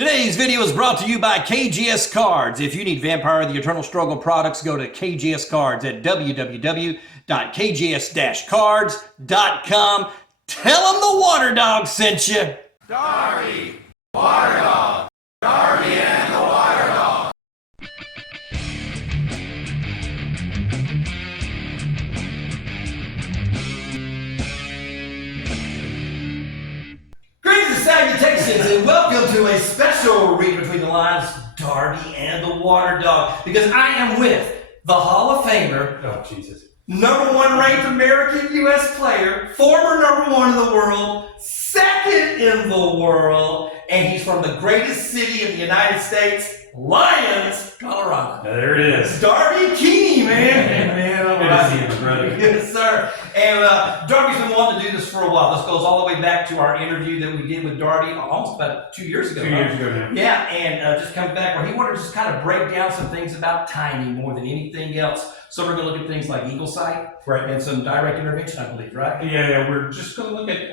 Today's video is brought to you by KGS Cards. If you need Vampire the Eternal Struggle products, go to KGS Cards at www.kgs-cards.com. Tell them the Water Dog sent you. Darby, Water Dog, Darby and the Water Dog. Greetings and salutations, and welcome to a special read between the lines, Darby and the Water Dog, because I am with the Hall of Famer, Oh, Jesus. #1 ranked American U.S. player, former #1 in the world, second in the world, and he's from the greatest city in the United States, Lyons, Colorado. There it is. Darby Keeney, man. Good to see you, brother. Yes, sir. And Darby's been wanting to do this for a while. This goes all the way back to our interview that we did with Darby almost about 2 years ago. 2 years ago now. Yeah, and just coming back where he wanted to just kind of break down some things about timing more than anything else. So we're going to look at things like eagle sight, Right. and some direct intervention, I believe, right? Yeah, we're just going to look at,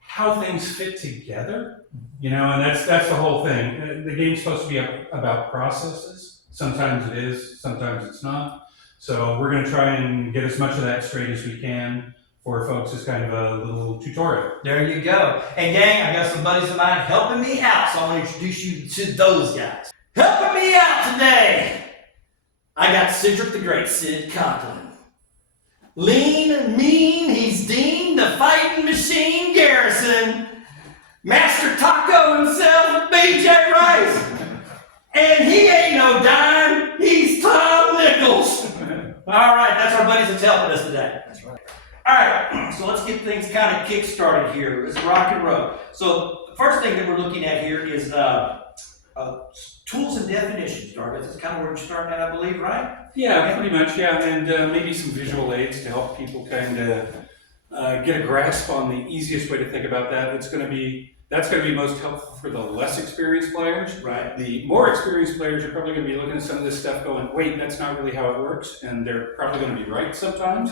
how things fit together, and that's the whole thing. The game's supposed to be about processes. Sometimes it is, sometimes it's not. So we're going to try and get as much of that straight as we can for folks as kind of a little tutorial. There you go. And gang, I got some buddies of mine helping me out, so I want to introduce you to those guys. Helping me out today, I got Cedric the Great, Sid Conklin. Lean and mean, he's Dean, the fighting machine Garrison. Master Taco himself, BJ Rice. And he ain't no dime, he's Tom Nichols. All right, that's our buddies that's helping us today. That's right. All right, so let's get things kind of kick-started here. Let's rock and roll. So the first thing that we're looking at here is tools and definitions, Darby. That's kind of where we're starting at, I believe, right? Yeah, pretty much, yeah, and maybe some visual aids to help people kind of get a grasp on the easiest way to think about that. That's going to be most helpful for the less experienced players. Right. The more experienced players are probably going to be looking at some of this stuff going, wait, that's not really how it works, and they're probably going to be right sometimes.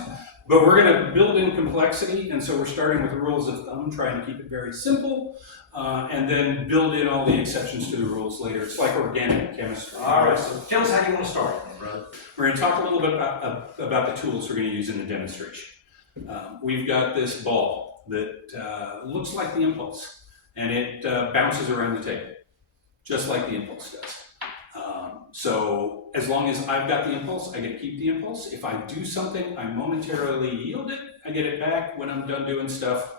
But we're going to build in complexity, and so we're starting with the rules of thumb, trying to keep it very simple, and then build in all the exceptions to the rules later. It's like organic chemistry. All right, so tell us how you want to start, brother. We're going to talk a little bit about the tools we're going to use in the demonstration. We've got this ball that looks like the impulse, and it bounces around the table, just like the impulse does. So as long as I've got the impulse, I get to keep the impulse. If I do something, I momentarily yield it, I get it back. When I'm done doing stuff,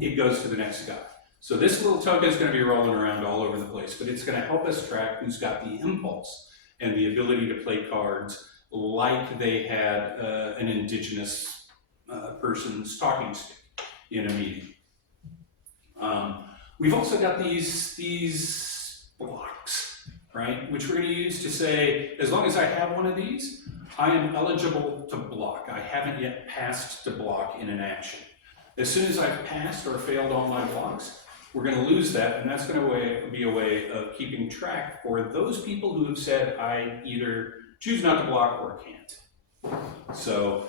it goes to the next guy. So this little token is going to be rolling around all over the place, but it's going to help us track who's got the impulse and the ability to play cards like they had an indigenous person's talking stick in a meeting. We've also got these blocks, right, which we're going to use to say, as long as I have one of these, I am eligible to block. I haven't yet passed to block in an action. As soon as I've passed or failed all my blocks, we're going to lose that, and that's going to be a way of keeping track for those people who have said, I either choose not to block or can't. So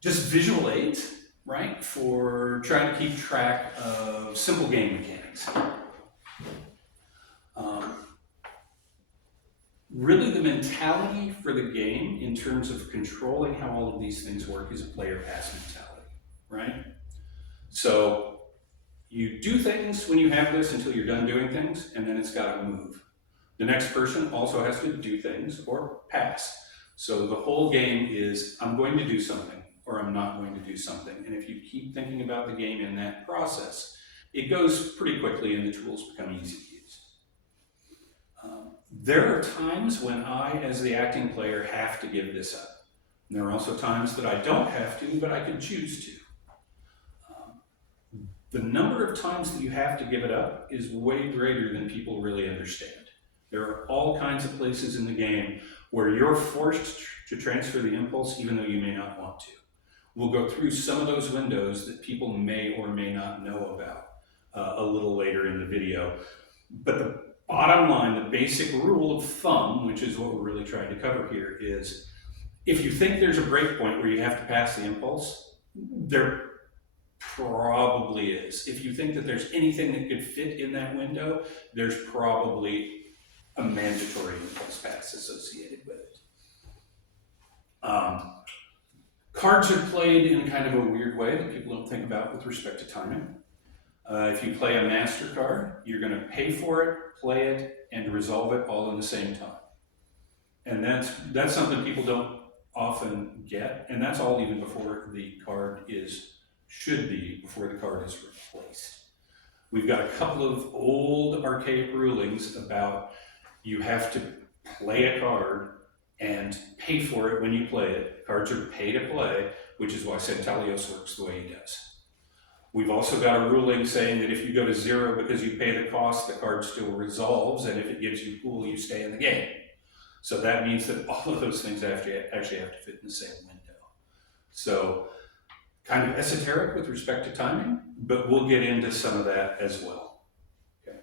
just visual aids, right, for trying to keep track of simple game mechanics. Really, the mentality for the game in terms of controlling how all of these things work is a player pass mentality, right? So you do things when you have this until you're done doing things, and then it's got to move. The next person also has to do things or pass. So the whole game is, I'm going to do something or I'm not going to do something. And if you keep thinking about the game in that process, it goes pretty quickly and the tools become easy to use. There are times when I, as the acting player, have to give this up. And there are also times that I don't have to, but I can choose to. The number of times that you have to give it up is way greater than people really understand. There are all kinds of places in the game where you're forced to transfer the impulse even though you may not want to. We'll go through some of those windows that people may or may not know about a little later in the video. But the bottom line, the basic rule of thumb, which is what we're really trying to cover here, is if you think there's a break point where you have to pass the impulse, there Probably is. If you think that there's anything that could fit in that window, there's probably a mandatory impulse pass associated with it. Cards are played in kind of a weird way that people don't think about with respect to timing. If you play a master card, you're going to pay for it, play it, and resolve it all in the same time. And that's something people don't often get, and that's all even before the card should be before the card is replaced. We've got a couple of old archaic rulings about you have to play a card and pay for it when you play it. Cards are pay to play, which is why Centalios works the way he does. We've also got a ruling saying that if you go to 0 because you pay the cost, the card still resolves, and if it gives you pool, you stay in the game. So that means that all of those things actually have to fit in the same window. So kind of esoteric with respect to timing, but we'll get into some of that as well. Okay.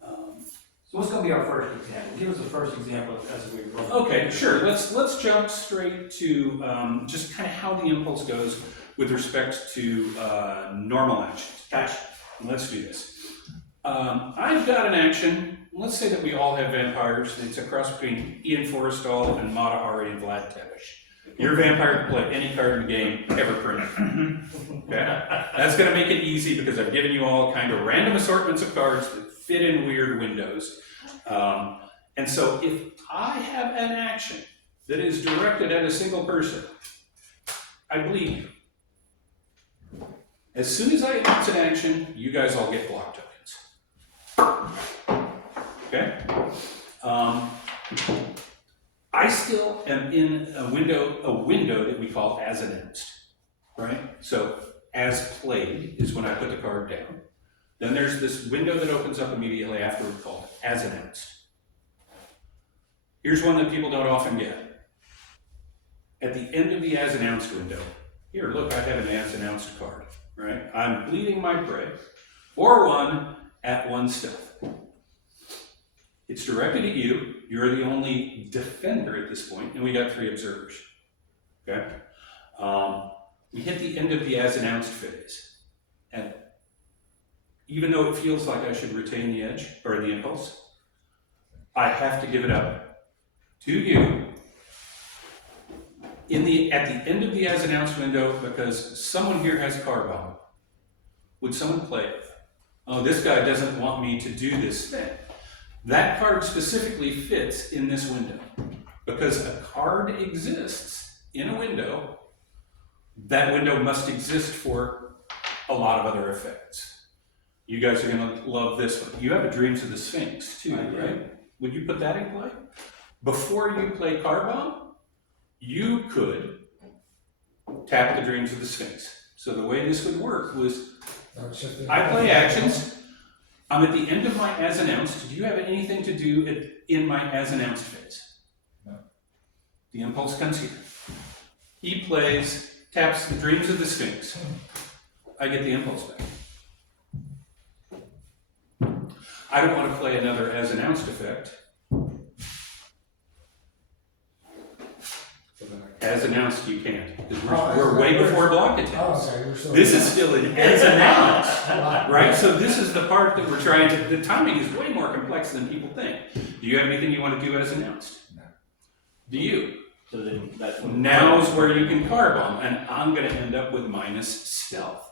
So what's going to be our first example? Give us the first example as we roll. Okay, sure. Let's jump straight to just kind of how the impulse goes with respect to normal actions. Gotcha. Let's do this. I've got an action. Let's say that we all have vampires. It's a cross between Ian Forrestal and Mata Hari and Vlad Tepes. Your vampire can play any card in the game ever printed. Okay? That's going to make it easy because I've given you all kind of random assortments of cards that fit in weird windows. And so if I have an action that is directed at a single person, I bleed you. As soon as I announce an action, you guys all get block tokens. Okay? I still am in a window that we call as announced, right? So as played is when I put the card down. Then there's this window that opens up immediately afterward called as announced. Here's one that people don't often get. At the end of the as announced window, here, look, I have an as announced card, right? I'm bleeding my prey, or 1 at 1 stealth. It's directed at you. You're the only defender at this point, and we got 3 observers. Okay? We hit the end of the as announced phase, and even though it feels like I should retain the edge or the impulse, I have to give it up to you at the end of the as announced window because someone here has car bomb. Would someone play it? Oh, this guy doesn't want me to do this thing. That card specifically fits in this window because a card exists in a window. That window must exist for a lot of other effects. You guys are going to love this one. You have a Dreams of the Sphinx too, right? Would you put that in play? Before you play Car Bomb, you could tap the Dreams of the Sphinx. So the way this would work was I play actions. I'm at the end of my as announced. Do you have anything to do in my as announced phase? No. The impulse comes here. He plays, taps the Dreams of the Sphinx. I get the impulse back. I don't want to play another as announced effect. As announced, you can't. Because we're way before block attempts. This is still an as announced, right? So this is the part that we're trying to, the timing is way more complex than people think. Do you have anything you want to do as announced? No. Do you? So then that's when Now's where you can car bomb, and I'm going to end up with minus stealth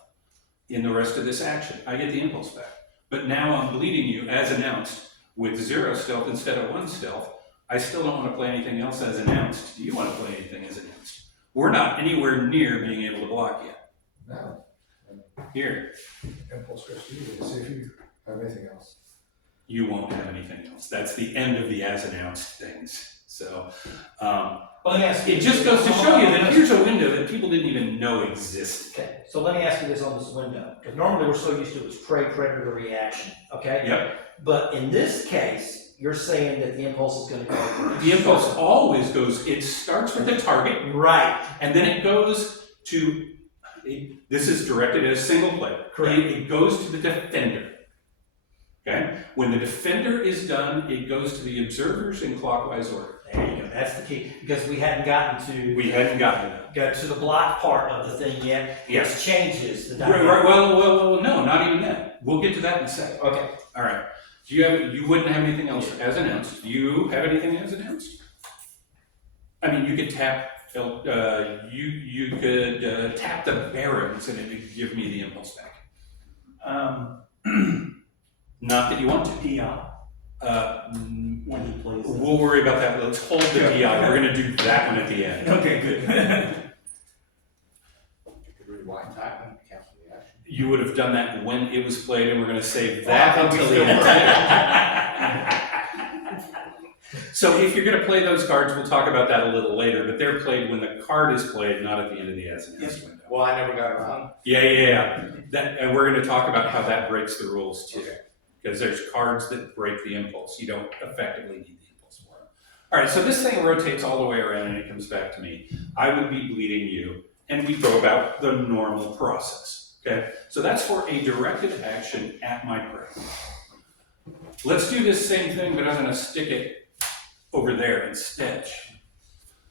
in the rest of this action. I get the impulse back. But now I'm bleeding you as announced with 0 stealth instead of 1 stealth. I still don't want to play anything else as announced. Do you want to play anything as announced? We're not anywhere near being able to block yet. No. Here. Impulse goes to you to see if you have anything else. You won't have anything else. That's the end of the as announced things. So Well, let me ask you. it just goes to show you that here's a window that people didn't even know existed. Okay, so let me ask you this on this window, because normally we're so used to it's prey predator reaction. Okay. Yep. But in this case, you're saying that the impulse is going to go first. The impulse always goes. It starts with the target, Right. and then it goes to. This is directed at a single player. Correct. It goes to the defender. Okay. When the defender is done, it goes to the observers in clockwise order. There you go. that's the key, because we hadn't gotten to. We hadn't gotten to that. Got to the block part of the thing yet, Yeah. which changes the Right, dynamic. well, no, not even that. We'll get to that in a second. Okay. All right. You wouldn't have anything else as announced. Do you have anything as announced? I mean, you could tap, you could tap the bearings and it would give me the impulse back. Not that you want to. Dion. When he plays. We'll worry about that. Let's hold the DI. We're going to do that one at the end. Okay, good. You could rewind time and cancel the action. You would have done that when it was played, and we're going to save that Oh, until we the still end. So if you're going to play those cards, we'll talk about that a little later, but they're played when the card is played, not at the end of the as-announced window. Well, I never got around. Yeah. And we're going to talk about how that breaks the rules too. Because there's cards that break the impulse. You don't effectively need the impulse for them. All right, so this thing rotates all the way around and it comes back to me. I would be bleeding you, and we go about the normal process, okay? So that's for a directed action at my prey. Let's do this same thing, but I'm gonna stick it over there instead.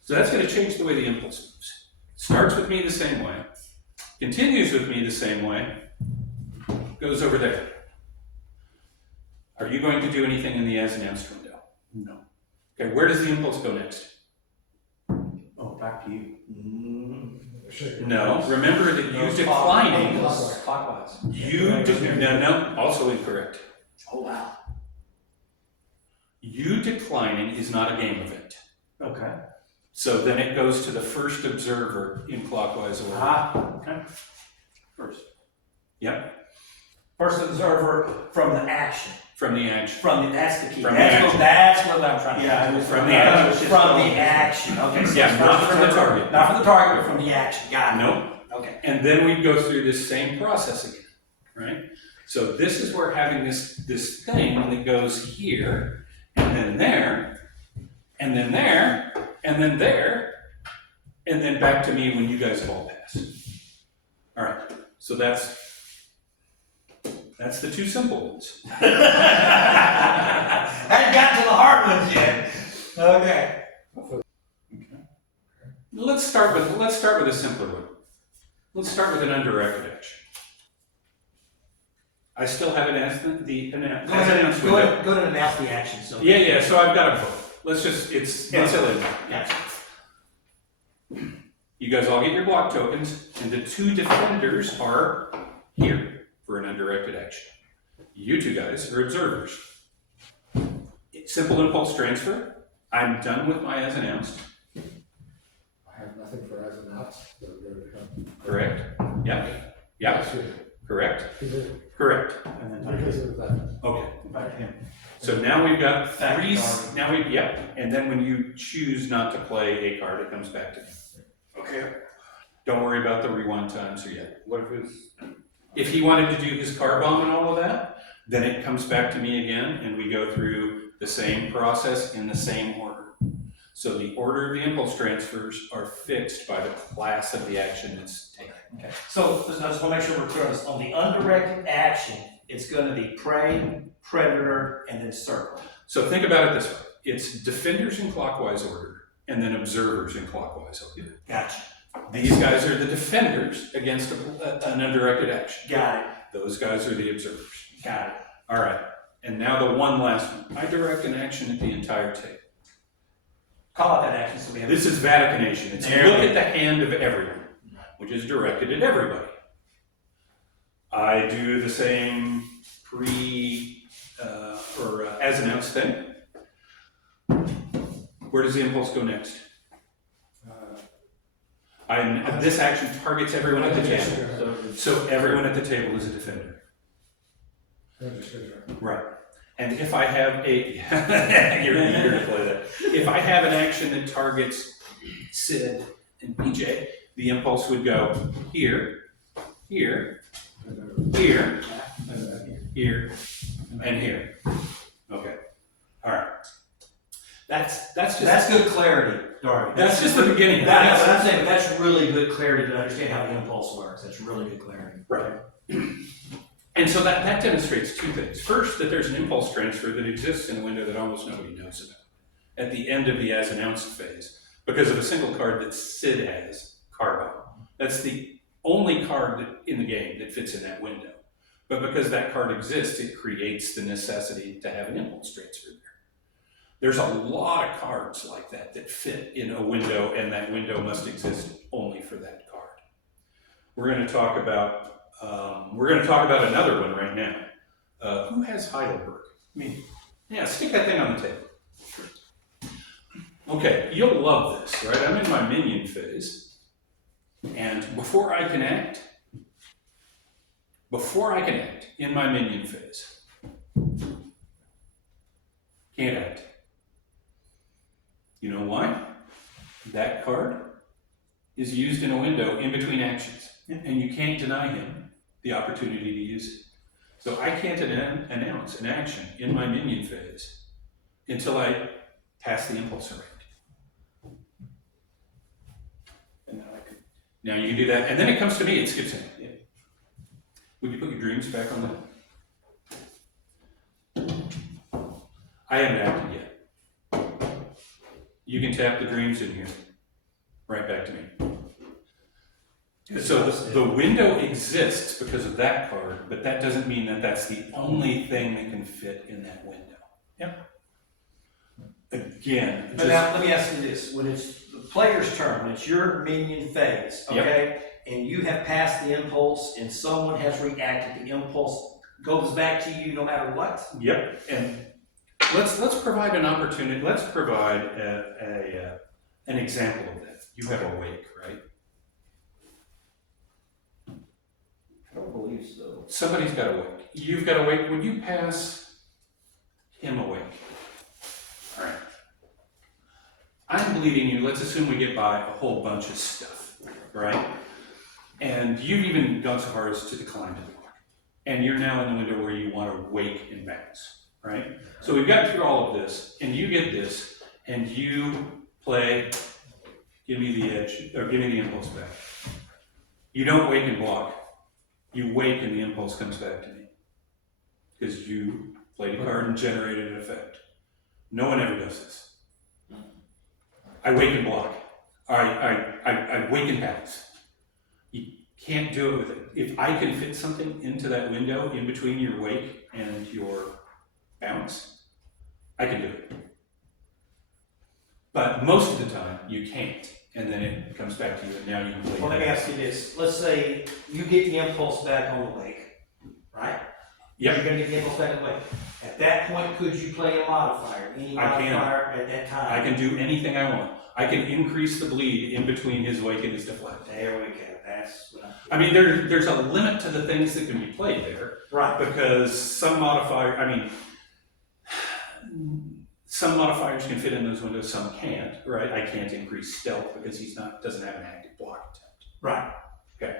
So that's gonna change the way the impulse moves. Starts with me the same way, continues with me the same way, goes over there. Are you going to do anything in the as-announced window? No. Okay, where does the impulse go next? Oh, back to you. No, remember that you declining, Clockwise. no, also incorrect. Oh, wow. You declining is not a game event. Okay. So then it goes to the first observer in clockwise order. Okay. First. Yep, First observer from the action. from the action. That's the key. From the That's action. that's what I'm trying to Yeah, do. from the action. From the action. Okay. So Yeah, not first from the observer- target. Not from the target, but from the action. Got it. No. Okay. And then we go through this same process again, right? So this is where having this thing that goes here, and then there, and then there, and then there, and then back to me when you guys have all passed. All right, so that's the two simple ones. Hadn't gotten to the hard ones yet. Okay. Let's start with a simpler one. Let's start with an undirected action. I still have announced Go ahead and announce the action. So. Yeah, so I've got them both. Let's just, it's in. Gotcha. You guys all get your block tokens, and the two defenders are here for an undirected action. You two guys are observers. Simple impulse transfer. I'm done with my as announced. I have nothing for as announced, so we're going to become. Correct? Yep. Correct? Correct. And then Because of that. Okay. back to him. So now we've got Back three, to Darby. and then when you choose not to play a card, it comes back to me. Okay. Don't worry about the rewind times or yet. What if it's? If he wanted to do his car bomb and all of that, then it comes back to me again, and we go through the same process in the same order. So the order of the impulse transfers are fixed by the class of the action that's taken. Okay. So I just want to make sure we're clear on this. On the undirected action, it's going to be prey, predator, and then circle. So think about it this way. It's defenders in clockwise order, and then observers in clockwise order. Gotcha. These guys are the defenders against an undirected action. Got it. Those guys are the observers. Got it. All right. And now the one last one. I direct an action at the entire table. Call out that action so we have. This is Vaticanation. It's There look we at the hand of everyone, which is directed at everybody. I do the same as announced thing. Where does the impulse go next? This action targets everyone at the table. So everyone at the table is a defender. Right. And if I have you're eager to play that. If I have an action that targets Sid and PJ, the impulse would go here, here, here, here, and here. Okay. All right. That's good clarity, Darby. That's just the beginning. That's what I'm saying. That's really good clarity to understand how the impulse works. That's really good clarity. Right. And so that demonstrates two things. First, that there's an impulse transfer that exists in a window that almost nobody knows about. at the end of the as announced phase because of a single card that Sid has, Carbo. That's the only card in the game that fits in that window. But because that card exists, it creates the necessity to have an impulse transfer there. There's a lot of cards like that that fit in a window, and that window must exist only for that card. We're going to talk about another one right now. Who has Heidelberg? Me. Yeah, stick that thing on the table. Okay, you'll love this, right? I'm in my minion phase, and before I can act in my minion phase, can't act. You know why? That card is used in a window in between actions, and you can't deny him the opportunity to use it. So I can't announce an action in my minion phase until I pass the impulse around. And now you can do that, and then it comes to me, it skips in. Yeah. Would you put your dreams back on that? I haven't acted yet. You can tap the dreams in here, right back to me. So the window exists because of that card, but that doesn't mean that that's the only thing that can fit in that window. Yep. Again, But now, let me ask you this, when it's the player's turn, when it's your minion phase, okay, and you have passed the impulse and someone has reacted, the impulse goes back to you no matter what? Yep, and let's provide an opportunity, let's provide an example of that. You have a wake, right? I don't believe so. Somebody's got a wake. You've got a wake. Would you pass him a wake? All right. I'm bleeding you. Let's assume we get by a whole bunch of stuff, right? And you've even gone so far as to decline to block. And you're now in the window where you want to wake and bounce, right? So we've got through all of this, and you get this, and you play, give me the edge, or give me the impulse back. You don't wake and block. You wake and the impulse comes back to me. Because you played a card and generated an effect. No one ever does this. I wake and block. I wake and bounce. You can't do it with it. If I can fit something into that window in between your wake and your bounce, I can do it. But most of the time, you can't. And then it comes back to you, and now you can play. Well, let me ask you this. Let's say you get the impulse back on the wake, right? Yep. You're going to get the impulse back on the wake. At that point, could you play a modifier? Any modifier at that time? I can do anything I want. I can increase the bleed in between his wake and his deflect. There we go. That's what I mean, there's a limit to the things that can be played there. Right. Because some modifiers can fit in those windows, some can't, right? I can't increase stealth because doesn't have an active block attempt. Right. Okay.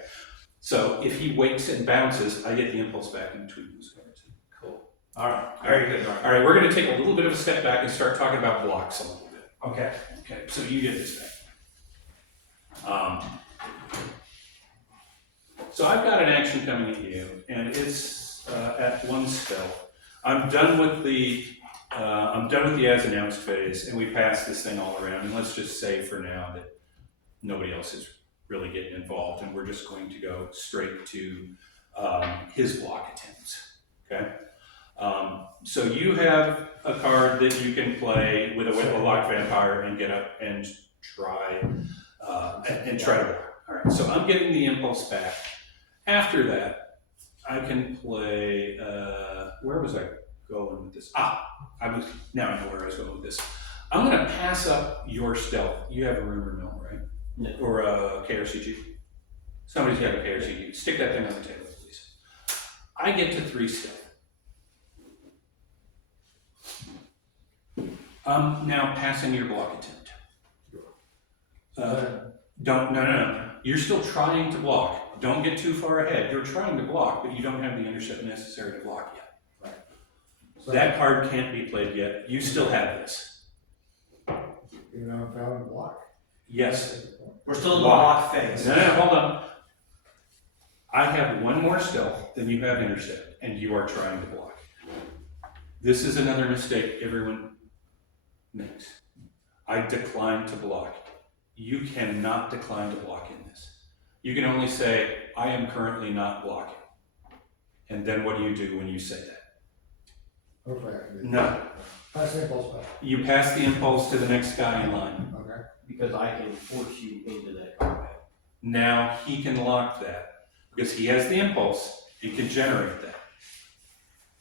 So if he wakes and bounces, I get the impulse back in between those cards. Cool. All right. Very good. All right, we're going to take a little bit of a step back and start talking about blocks a little bit. Okay. Okay, so you get this back. So I've got an action coming at you, and it's at one stealth. I'm done with the as announced phase, and we pass this thing all around. And let's just say for now that nobody else is really getting involved, and we're just going to go straight to his block attempts. Okay. So you have a card that you can play with a locked vampire and get up and try to block. All right. So I'm getting the impulse back. After that, I can play. Where was I going with this? Now I know where I was going with this. I'm going to pass up your stealth. You have a rumor mill, right? No. Or a KRCG. Somebody's got a KRCG. Stick that thing on the table, please. I get to 3 stealth. I'm now passing your block attempt. No. You're still trying to block. Don't get too far ahead. You're trying to block, but you don't have the intercept necessary to block yet. Right. So that card can't be played yet. You still have this. You know, found a block. Yes. We're still in the block phase. No, hold on. I have one more stealth than you have intercept, and you are trying to block. This is another mistake everyone makes. I decline to block. You cannot decline to block in this. You can only say, I am currently not blocking. And then what do you do when you say that? Hopefully I can do that. No. Pass the impulse back. You pass the impulse to the next guy in line. Okay. Because I can force you into that combat. Now he can lock that because he has the impulse. He can generate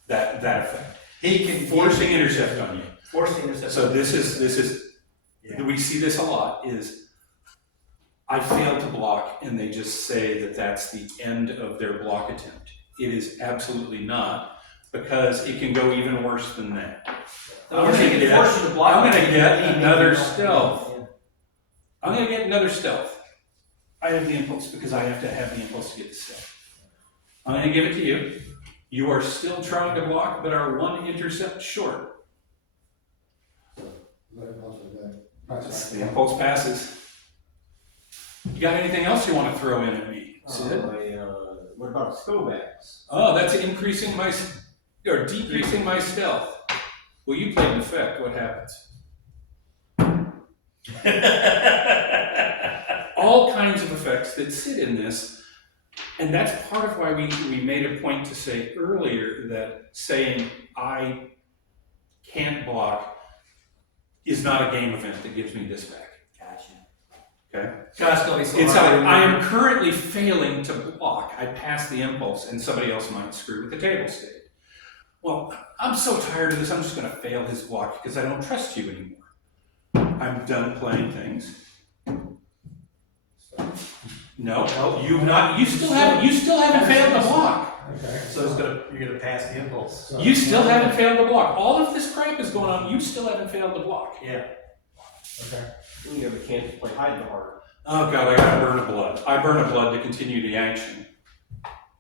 that effect. He can Forcing intercept on you. forcing intercept. So this is Yeah. we see this a lot is I failed to block and they just say that that's the end of their block attempt. It is absolutely not, because it can go even worse than that. I'm gonna get another stealth. I'm gonna get another stealth. I have the impulse because I have to have the impulse to get the stealth. I'm gonna give it to you. You are still trying to block, but are one intercept short. Let impulse then pass The back. impulse passes. You got anything else you want to throw in at me, Sid? What about Skovax? Oh, that's increasing my, or decreasing my stealth. Well, you played an effect, what happens? All kinds of effects that sit in this, and that's part of why we made a point to say earlier that saying I can't block is not a game event that gives me this back. Gotcha. Okay? It's It's I am currently failing to block. I pass the impulse and somebody else might screw with the table state. Well, I'm so tired of this, I'm just gonna fail his block because I don't trust you anymore. I'm done playing things. No, you've not, you still haven't failed to block. Okay. So you're gonna pass the impulse. So- You still haven't failed to block. All of this crap is going on, you still haven't failed to block. Yeah. Okay. You have a chance to play hide the heart. Oh God, I gotta burn a blood. I burn a blood to continue the action.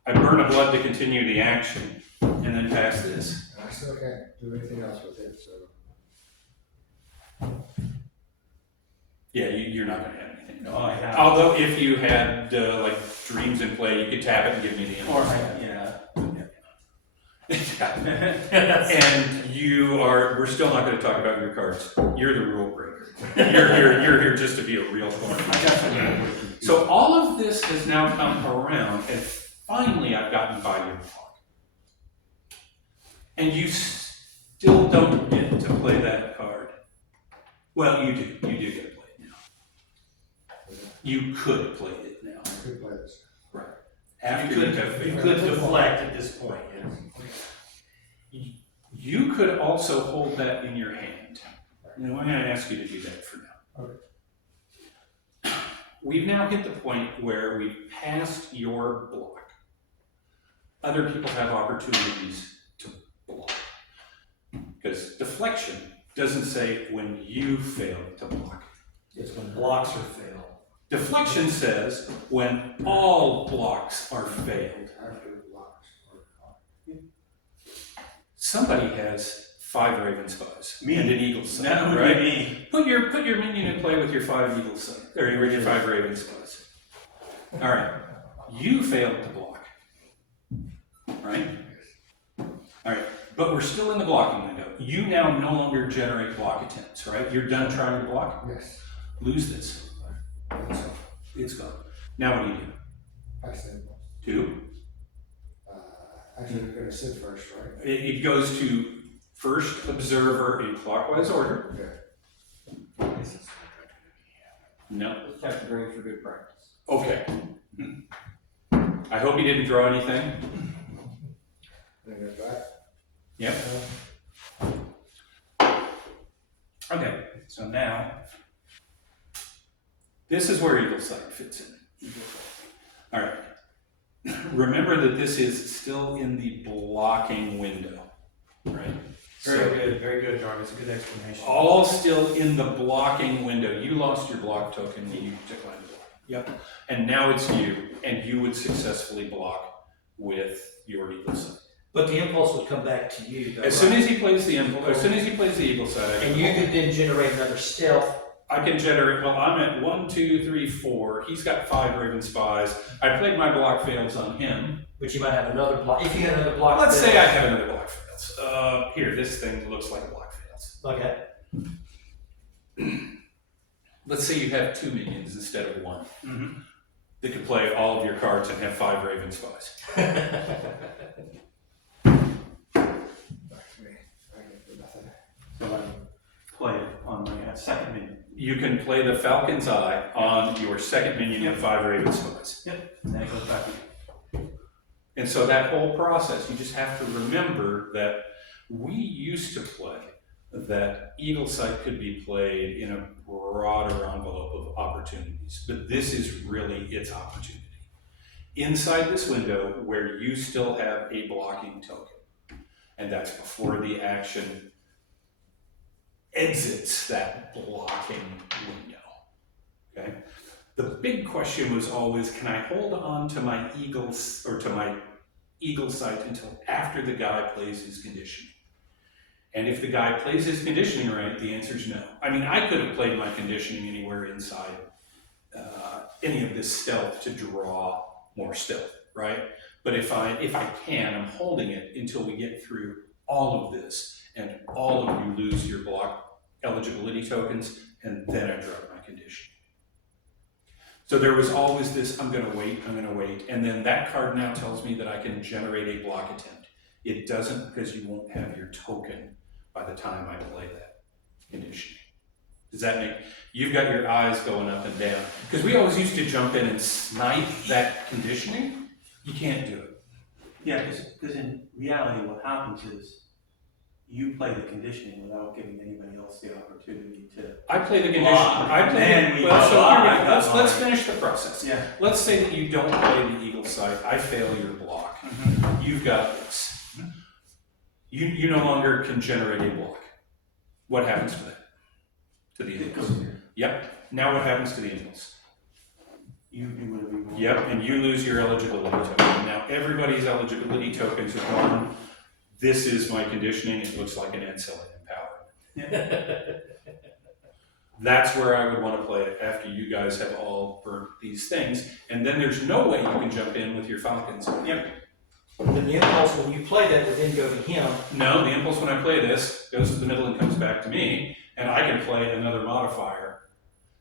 I burn a blood to continue the action, and then pass this. And I still can't do anything else with it, so. Yeah, you're not gonna have anything. No, I have. Although if you had like dreams in play, you could tap it and give me the Or impulse. And we're still not gonna talk about your cards. You're the rule breaker. You're here just to be a real corner. So all of this has now come around, and finally I've gotten by your block. And you still don't get to play that card. Well, you do get to play it now. You could play it now. I could play this. Right. You After you have could deflect at this point, yes. You could also hold that in your hand. Now, I'm going to ask you to do that for now. Okay. We've now hit the point where we've passed your block. Other people have opportunities to block. Because deflection doesn't say when you fail to block. It's when blocks are failed. Deflection says when all blocks are failed. After the blocks. Somebody has 5 Raven Spies Me. and an Eagle Sight, That would right? be me. Put your minion in play with your 5 Eagle Sight, or your 5 Raven Spies. All right, you failed to block, right? All right, but we're still in the blocking window. You now no longer generate block attempts, right? You're done trying to block. Yes. Lose this. So, It's gone. Now what do you do? pass the impulse. 2. Actually, we're gonna sit first, right? It goes to first observer in clockwise order. Okay. No. Let's have to drink for good practice. Okay. I hope you didn't draw anything. Then go back. Yep. Okay, so now, this is where Eagle Sight fits in. All right. Remember that this is still in the blocking window, right? Very good, Darby. It's a good explanation. All still in the blocking window. You lost your block token when you declined to block. Yep. And now it's you, and you would successfully block with your Eagle Sight. But the impulse would come back to you, though. As soon as he plays the impulse, as soon as he plays the Eagle Sight, I And you could then generate another stealth. I can generate, well, I'm at 1, 2, 3, 4. He's got 5 Raven Spies. I played my block fails on him. But you might have another block. If you had another block. Let's fail- say I have another block fails. Here, this thing looks like a block fails. Okay. let's say you have 2 minions instead of 1. That can play all of your cards and have 5 Raven spies. Back to me. I can do nothing. So I play it on my second minion. You can play the Falcon's Eye on your second minion with 5 Raven spies. Yep. And then it goes back to you. And so that whole process, you just have to remember that we used to play that Eagle Sight could be played in a broader envelope of opportunities, but this is really its opportunity. Inside this window where you still have a blocking token, and that's before the action exits that blocking window, okay? The big question was always, can I hold on to my Eagles or to my Eagle Sight until after the guy plays his conditioning? And if the guy plays his conditioning right, the answer is no. I mean, I could have played my conditioning anywhere inside any of this stealth to draw more stealth, right? But if I can, I'm holding it until we get through all of this, and all of you lose your block eligibility tokens, and then I drop my conditioning. So there was always this, I'm gonna wait, and then that card now tells me that I can generate a block attempt. It doesn't, because you won't have your token by the time I play that conditioning. Does that make, you've got your eyes going up and down. Because we always used to jump in and snipe that conditioning. You can't do it. Yeah, because in reality what happens is you play the conditioning without giving anybody else the opportunity to. I play the conditioning. I play, well, so here we go. Let's finish the process. Yeah. Let's say that you don't play the Eagle Sight. I fail your block. You've got this. You no longer can generate a block. What happens to that? To the impulse. Yep. Now what happens to the impulse? You do whatever you want. Yep, and you lose your eligibility token. Now everybody's eligibility tokens are gone. This is my conditioning. It looks like an Ancillary Empowerment. That's where I would want to play it after you guys have all burnt these things. And then there's no way you can jump in with your Falcons. Yep. Then the impulse, when you play that, would then go to him. No, the impulse when I play this goes to the middle and comes back to me, and I can play another modifier.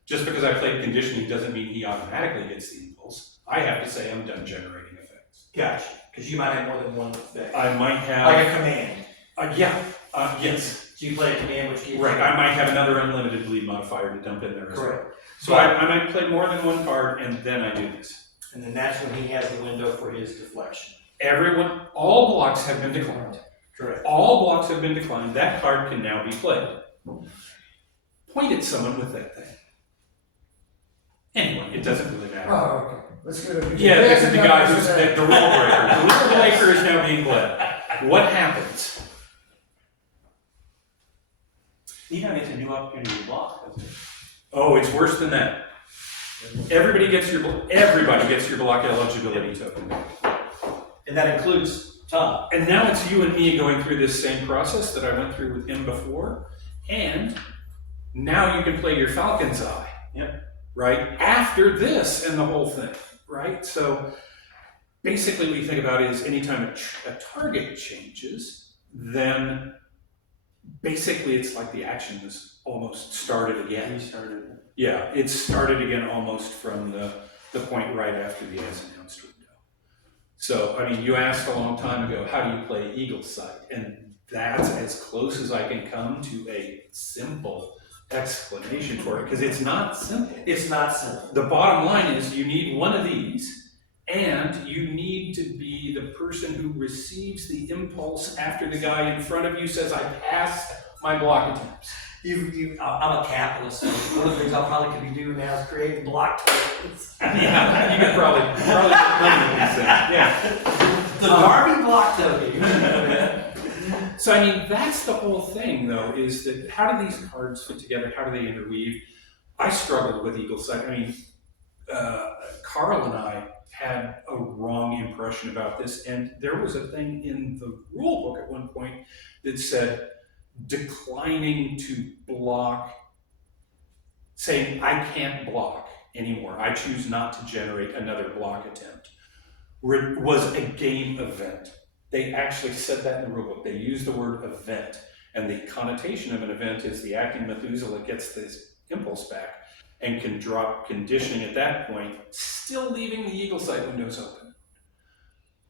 Just because I played conditioning doesn't mean he automatically gets the impulse. I have to say I'm done generating effects. Gotcha. Because you might have more than one effect. I might have... Like a command. Yes. So you play a command which gives Right, I might have another unlimited bleed modifier to dump in there as well. Correct. So I might play more than one card, and then I do this. And then that's when he has the window for his deflection. All blocks have been declined. Correct. All blocks have been declined. That card can now be played. Point at someone with that thing. Anyway, it doesn't really matter. Oh, okay. Let's go to Yeah, this is the guy who's the rule breaker. The rule breaker is now being played. What happens? He now gets a new opportunity to block, doesn't he? Oh, it's worse than that. Everybody gets your block eligibility token. And that includes Tom. And now it's you and me going through this same process that I went through with him before. And now you can play your Falcon's Eye. Yep. Right? After this and the whole thing. Right? So basically what you think about is anytime a target changes, then basically it's like the action was almost started again. Restarted. Yeah, it started again almost from the point right after the as announced window. So, I mean, you asked a long time ago, how do you play Eagle Sight? And that's as close as I can come to a simple explanation for it, because it's not simple. It's not simple. The bottom line is you need one of these, and you need to be the person who receives the impulse after the guy in front of you says, I passed my block attempts. I'm a capitalist. So one of the things I probably could be doing now is creating block tokens. Yeah, you could probably put money in these things. Yeah. The Darby block token. So I mean, that's the whole thing, though, is that how do these cards fit together? How do they interweave? I struggled with Eagle Sight. I mean, Carl and I had a wrong impression about this, and there was a thing in the rule book at one point that said declining to block, saying I can't block anymore. I choose not to generate another block attempt. Was a game event. They actually said that in the rulebook. They used the word event, and the connotation of an event is the acting Methuselah gets this impulse back. and can drop conditioning at that point, still leaving the eagle sight windows open.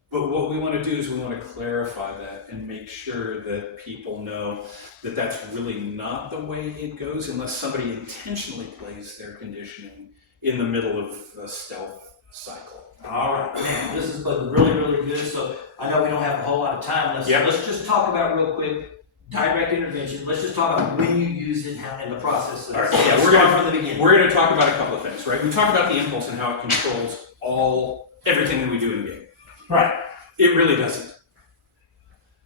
But what we want to do is we want to clarify that and make sure that people know that that's really not the way it goes unless somebody intentionally plays their conditioning in the middle of a stealth cycle. All right, man, this has been really, really good. So I know we don't have a whole lot of time left. So Yeah. let's just talk about real quick direct intervention. Let's just talk about when you use it and how in the process. All right, yeah, let's we're start gonna- from the beginning. We're going to talk about a couple of things, right? We talk about the impulse and how it controls everything that we do in the game. Right. It really doesn't.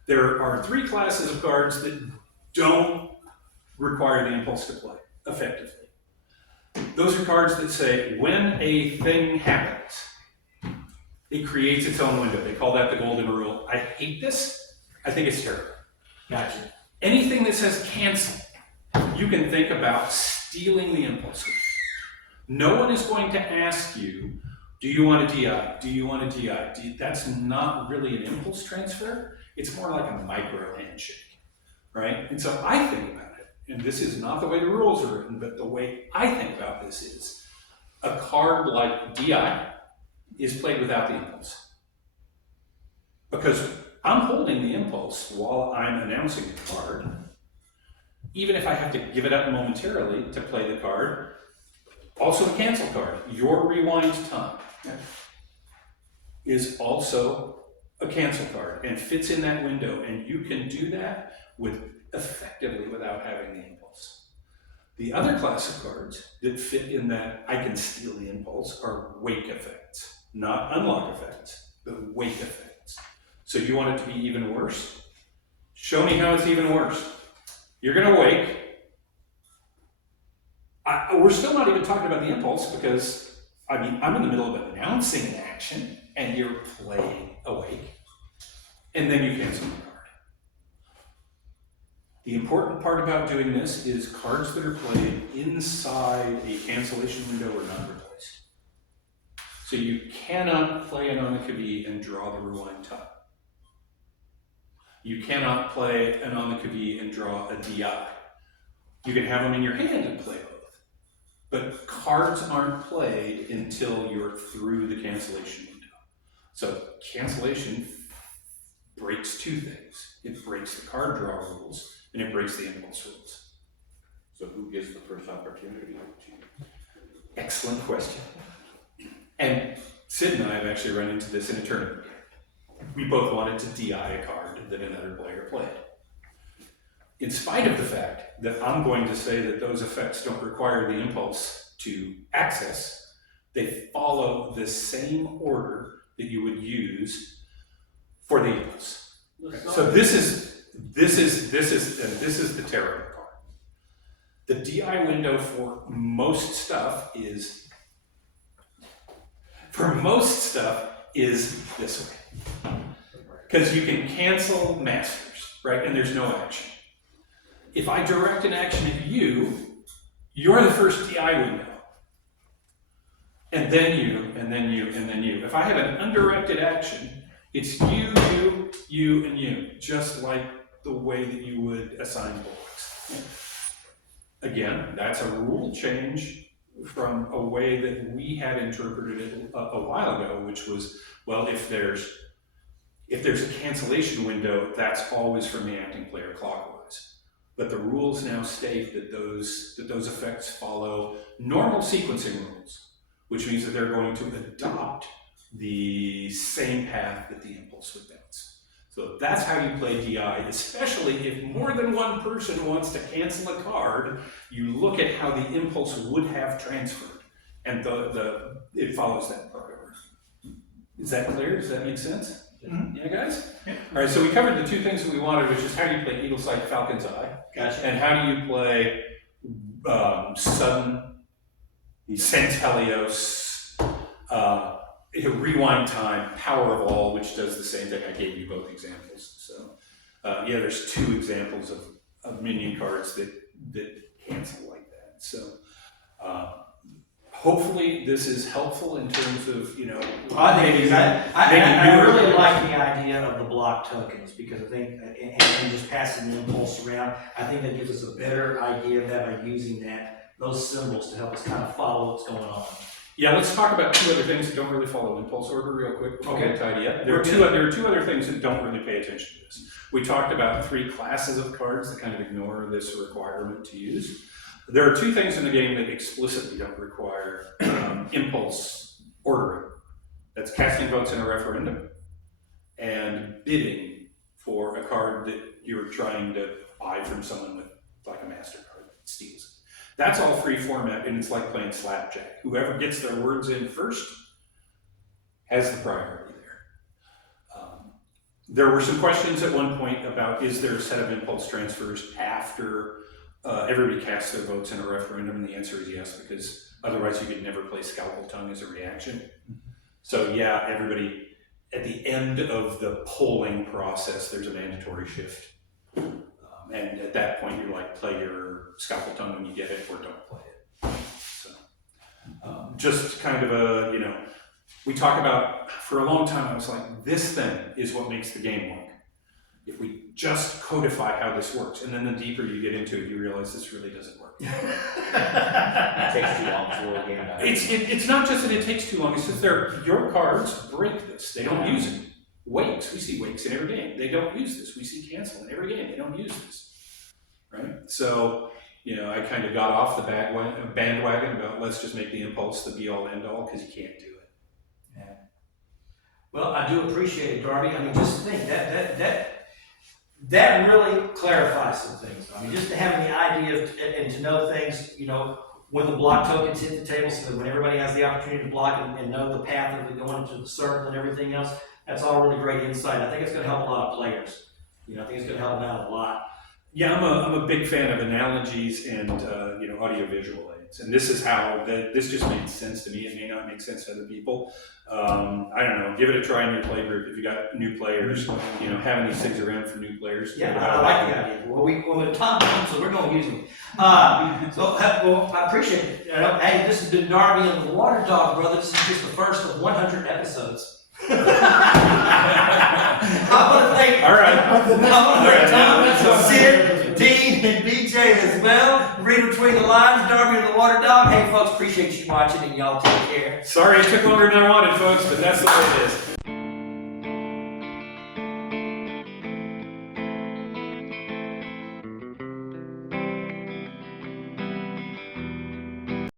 There are 3 classes of cards that don't require the impulse to play effectively. Those are cards that say when a thing happens, it creates its own window. They call that the golden rule. I hate this. I think it's terrible. Gotcha. Anything that says cancel, you can think about stealing the impulse. No one is going to ask you, do you want a DI? Do you want a DI? That's not really an impulse transfer. It's more like a micro handshake, right? And so I think about it, and this is not the way the rules are written, but the way I think about this is a card like DI is played without the impulse. Because I'm holding the impulse while I'm announcing the card. Even if I have to give it up momentarily to play the card, also a cancel card, your rewind time is also a cancel card and fits in that window, and you can do that effectively without having the impulse. The other class of cards that fit in that I can steal the impulse are wake effects, not unlock effects, but wake effects. So you want it to be even worse? Show me how it's even worse. You're gonna wake. We're still not even talking about the impulse because, I'm in the middle of announcing an action and you're playing awake. And then you cancel the card. The important part about doing this is cards that are played inside a cancellation window are not replaced. So you cannot play an on the Kavi and draw the rewind time. You cannot play an on the Kavi and draw a DI. You can have them in your hand and play both. But cards aren't played until you're through the cancellation window. So cancellation breaks 2 things. It breaks the card draw rules and it breaks the impulse rules. So who gets the first opportunity? Excellent question. And Sid and I have actually run into this in a tournament. We both wanted to DI a card that another player played. In spite of the fact that I'm going to say that those effects don't require the impulse to access, they follow the same order that you would use for the impulse. So this is the terrible part. The DI window for most stuff is this way. Because you can cancel masters, right? And there's no action. If I direct an action at you, you're the first DI window. And then you, and then you, and then you. If I have an undirected action, it's you, and you, just like the way that you would assign blocks. Again, that's a rule change from a way that we had interpreted it a while ago, which was, well, if there's a cancellation window, that's always from the acting player clockwise. But the rules now state that those effects follow normal sequencing rules, which means that they're going to adopt the same path that the impulse would bounce. So that's how you play DI, especially if more than one person wants to cancel a card. You look at how the impulse would have transferred, and it follows that part over. Is that clear? Does that make sense? Mm-hmm. Yeah, guys? Yeah. All right, so we covered the 2 things that we wanted, which is how do you play Eagle Sight, Falcon's Eye? Gotcha. And how do you play Sudden, Centelios, Rewind Time, Power of All, which does the same thing. I gave you both examples. So, yeah, there's 2 examples of minion cards that cancel like that. So, hopefully this is helpful in terms of, I think it is. I really like the idea of the block tokens because I think, and just passing the impulse around, I think that gives us a better idea of that by using that. those symbols to help us kind of follow what's going on. Yeah, let's talk about two other things that don't really follow impulse order real quick before we tidy up. There are two other things that don't really pay attention to this. We talked about 3 classes of cards that kind of ignore this requirement to use. There are 2 things in the game that explicitly don't require impulse ordering. That's casting votes in a referendum and bidding for a card that you're trying to buy from someone with like a MasterCard that steals it. That's all free format, and it's like playing slapjack. Whoever gets their words in first has the priority there. There were some questions at one point about, is there a set of impulse transfers after everybody casts their votes in a referendum? And the answer is yes, because otherwise you could never play Scalpel Tongue as a reaction. So yeah, everybody, at the end of the polling process, there's a mandatory shift. And at that point, you're like, play your Scalpel Tongue when you get it, or don't play it. So, just kind of a, we talk about, for a long time, I was like, this thing is what makes the game work. If we just codify how this works, and then the deeper you get into it, you realize this really doesn't work. It takes too long to roll a game. It's not just that it takes too long, it's just your cards break this. They don't use it. Wakes, we see wakes in every game. They don't use this. We see cancel in every game. They don't use this, right? So, I kind of got off the bandwagon about let's just make the impulse the be-all, end-all, because you can't do it. Yeah. Well, I do appreciate it, Darby. I mean, just think that really clarifies some things. I mean, just to have the idea of, and to know things, when the block tokens hit the table, so that when everybody has the opportunity to block and know the path of it going into the circle and everything else, that's all really great insight. I think it's going to help a lot of players. I think it's going to help them out a lot. Yeah, I'm a big fan of analogies and audio-visual aids, and this is how this just made sense to me. It may not make sense to other people. I don't know. Give it a try in your play group if you got new players. Having these things around for new players. Yeah, I like the idea. Well, we're top them, so we're going to use them. I appreciate it. Hey, this has been Darby and the Water Dog, brother. This is just the first of 100 episodes. I want to thank Tom, Sid, Dean, and BJ as well. Read between the lines, Darby and the Water Dog. Hey, folks, appreciate you watching, and y'all take care. Sorry it took longer than I wanted, folks, but that's the way it is.